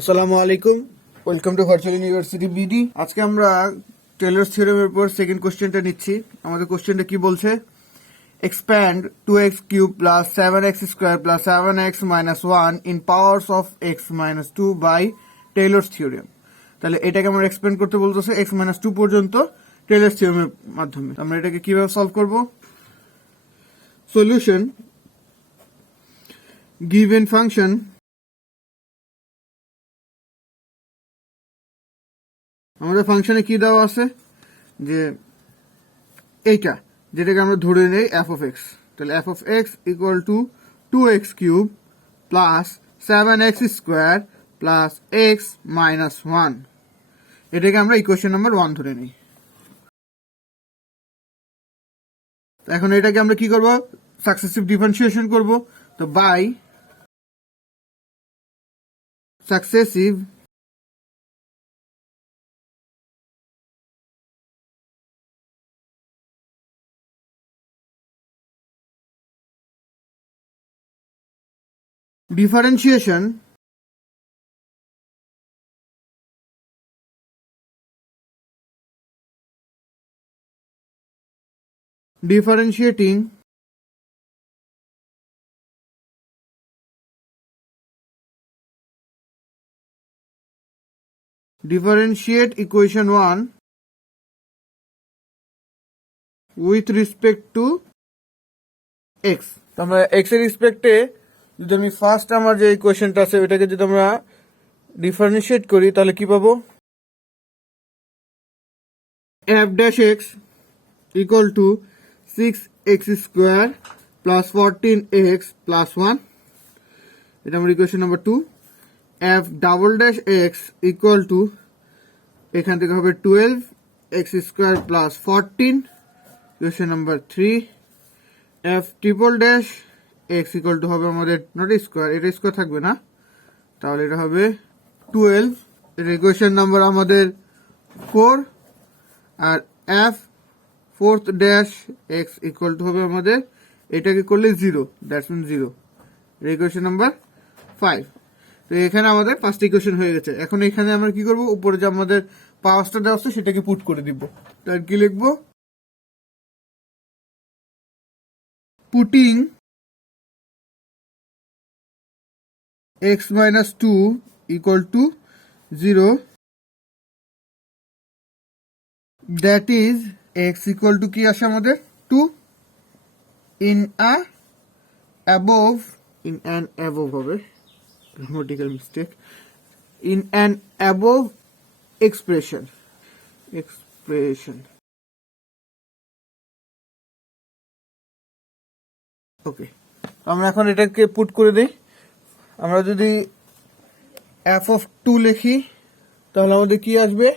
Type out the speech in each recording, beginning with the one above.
আসসালামু আলাইকুম, welcome to virtual university BD. আজকে আমরা টেলরস থিওরেমের উপর সেকেন্ড কোশ্চেনটা নিচ্ছি। আমাদের কোশ্চেনটা কি বলছে? Expand 2x cube plus 7x square plus 7x minus 1 in powers of x minus 2 by Taylor's theorem. তাহলে এটাকে আমরা এক্সপ্যান্ড করতে বলতেছে x মাইনাস 2 পর্যন্ত টেলরস থিওরেমের মাধ্যমে। আমরা এটাকে কিভাবে সলভ করব? সলিউশন, গিভেন ফাংশন আমাদের ফাংশনে কি দেওয়া আছে, যে এইটা যেটাকে আমরা ধরে নেই এফ অফ এক্স। তাহলে F of x equal two 2x cube plus 7x square plus x minus 1, এটাকে আমরা ইকুয়েশন নাম্বার 1 ধরে নিই। এখন এটাকে আমরা কি করব? সাকসেসিভ ডিফারেন্সিয়েশন করব। তো by successive differentiation differentiating differentiate equation 1 with respect to x। তো আমরা x এর রেসপেক্টে যদি আমি ফার্স্ট আমার যে ইকুয়েশনটা আছে ওটাকে যদি আমরা ডিফারেন্সিয়েট করি তাহলে কি পাবো? f dash x equal to 6x square plus 14x plus 1, এটা আমার equation number 2। f double dash x equal to এখান থেকে হবে 12x square plus 14, equation number 3। f triple dash x equal to হবে আমাদের নট স্কোয়ার, এটা square থাকবে না, তাহলে এটা হবে 12, এটা ইকুয়েশন নাম্বার আমাদের 4। আর f fourth dash x equal to হবে আমাদের, এটাকে করলে 0, দ্যাটস মিন 0, এটা ইকুয়েশন নাম্বার 5। তো এখানে আমাদের 5টা ইকুয়েশন হয়ে গেছে। এখন এখানে আমরা কি করব? উপরে যে আমাদের পাওয়ারটা দেওয়া আছে সেটাকে পুট করে দিব। তার কি লিখবো? Putting x minus 2 equal to 0, that is x equal to কি আসে আমাদের 2 in an above হবে, grammatical mistake, in an above expression ওকে। আমরা এখন এটাকে পুট করে দিই। আমরা যদি f of 2 লিখি তাহলে আমাদের কি আসবে?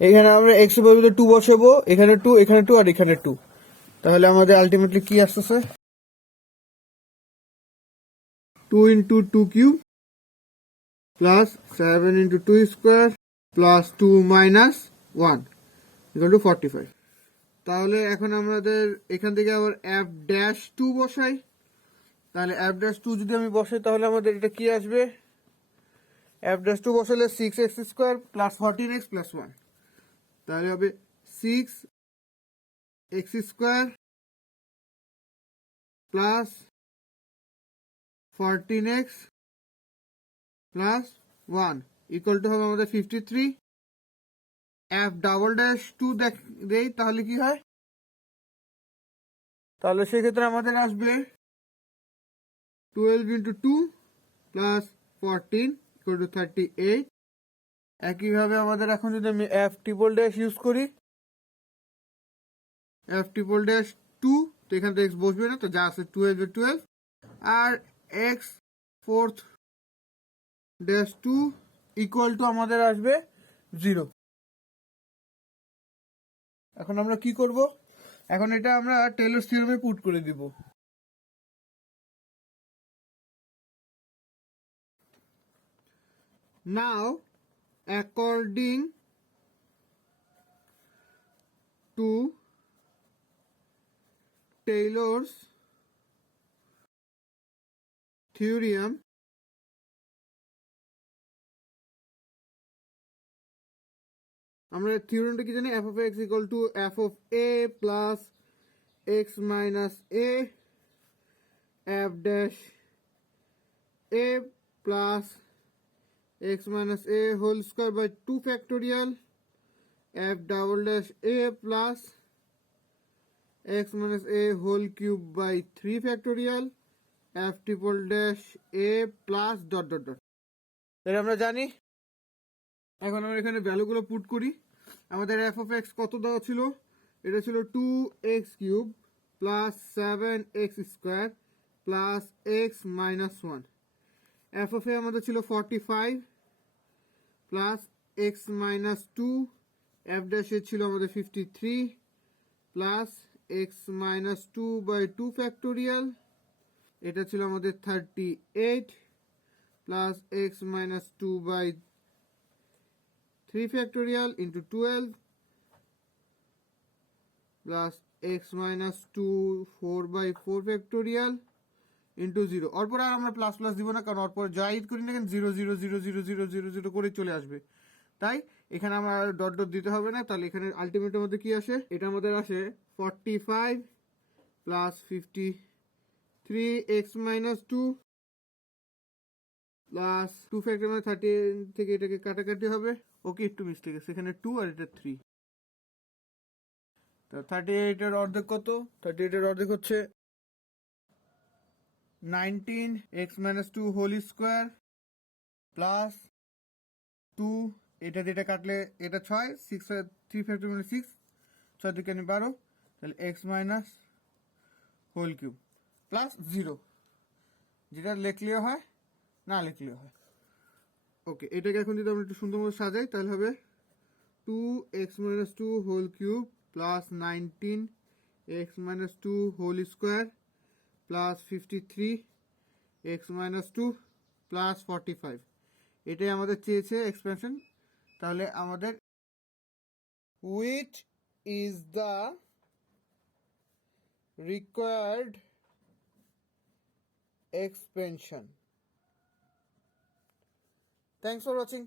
এখানে আমরা x এর বদলে 2 বসাবো, এখানে 2, এখানে 2 আর এখানে 2, তাহলে আমাদের আলটিমেটলি কি আসতেছে? 2 into 2 cube plus 7 into 2 square plus 2 minus 1 equal to 45। তাহলে এখন আমাদের এখান থেকে আবার f ড্যাশ 2 বসাই। তাহলে f ড্যাশ 2 যদি আমি বসাই তাহলে আমাদের এটা কি আসবে? f ড্যাশ 2 বসালে 6x square plus 14x plus 1, তাহলে হবে 6x square plus 14x plus 1 equal to হবে আমাদের 53। f ডাবল ড্যাশ 2 দেই তাহলে কি হয়? তাহলে সেক্ষেত্রে আমাদের আসবে 12 into 2 প্লাস 14 ইকুয়াল টু 38। একইভাবে আমাদের এখন যদি আমি f ট্রিপল ড্যাশ ইউজ করি, f ট্রিপল ড্যাশ 2, তো এখান থেকে x বসবে না, তো যা আছে 12 আর x fourth dash 2 equal to আমাদের আসবে 0। এখন আমরা কি করব? এখন এটা আমরা টেলরস থিওরেমে পুট করে দিব। Now, according to Taylor's theorem, আমরা থিওরেমটা কি জানি, f of x equal to f of a plus x minus a f dash a plus x minus a whole square by 2 factorial f double dash a plus x minus a whole cube by 3 factorial f triple dash a plus dot dot dot. এটা আমরা জানি। এখন আমরা এখানে ভ্যালুগুলো put করি। আমাদের F of x কত দেওয়া ছিল, এটা ছিল 2x cube plus 7x square plus x minus 1। F of a আমাদের ছিল 45 প্লাস এক্স মাইনাস 2, এফ ড্যাশে ছিল আমাদের 53 plus x minus 2 by 2 factorial, এটা ছিল আমাদের 38 plus x minus 2 by 3 factorial into 12 plus x minus 2 4 by 4 factorial into 0। অরপর আর আমরা প্লাস প্লাস দিব না, কারণ অরপর যা ইট করি না কেন 0 0 0 0 0 0 0 করে চলে আসবে, তাই এখানে আমরা ডট ডট দিতে হবে না। তাহলে এখানে আলটিমেটের মধ্যে কি আসে, এটা আমাদের আসে 45 plus 53 x minus 2 plus 2 factor মানে 30 থেকে এটাকে কাটাকাটি হবে। ওকে, একটু মিস্টেক আছে, এখানে 2 আর এটা 3। তো 38 এর অর্ধেক কত, 38 এর অর্ধেক হচ্ছে 19 x minus 2 whole square plus 2, এটা যেটা কাটলে এটা 6, 6 3 ফ্যাক্টর মানে 6, 6 থেকে 12, তাহলে x minus whole cube plus 0, যেটা লিখলেও হয় না লিখলেও হয়। ওকে, এটাকে এখন যদি আমরা একটু সুন্দর মতো সাজাই তাহলে হবে 2x minus 2 whole cube plus 19 x minus 2 whole square plus 53 x minus 2 plus 45। এটাই আমাদের চেয়েছে এক্সপ্রেশন। তাহলে আমাদের which is the required expansion. Thanks for watching.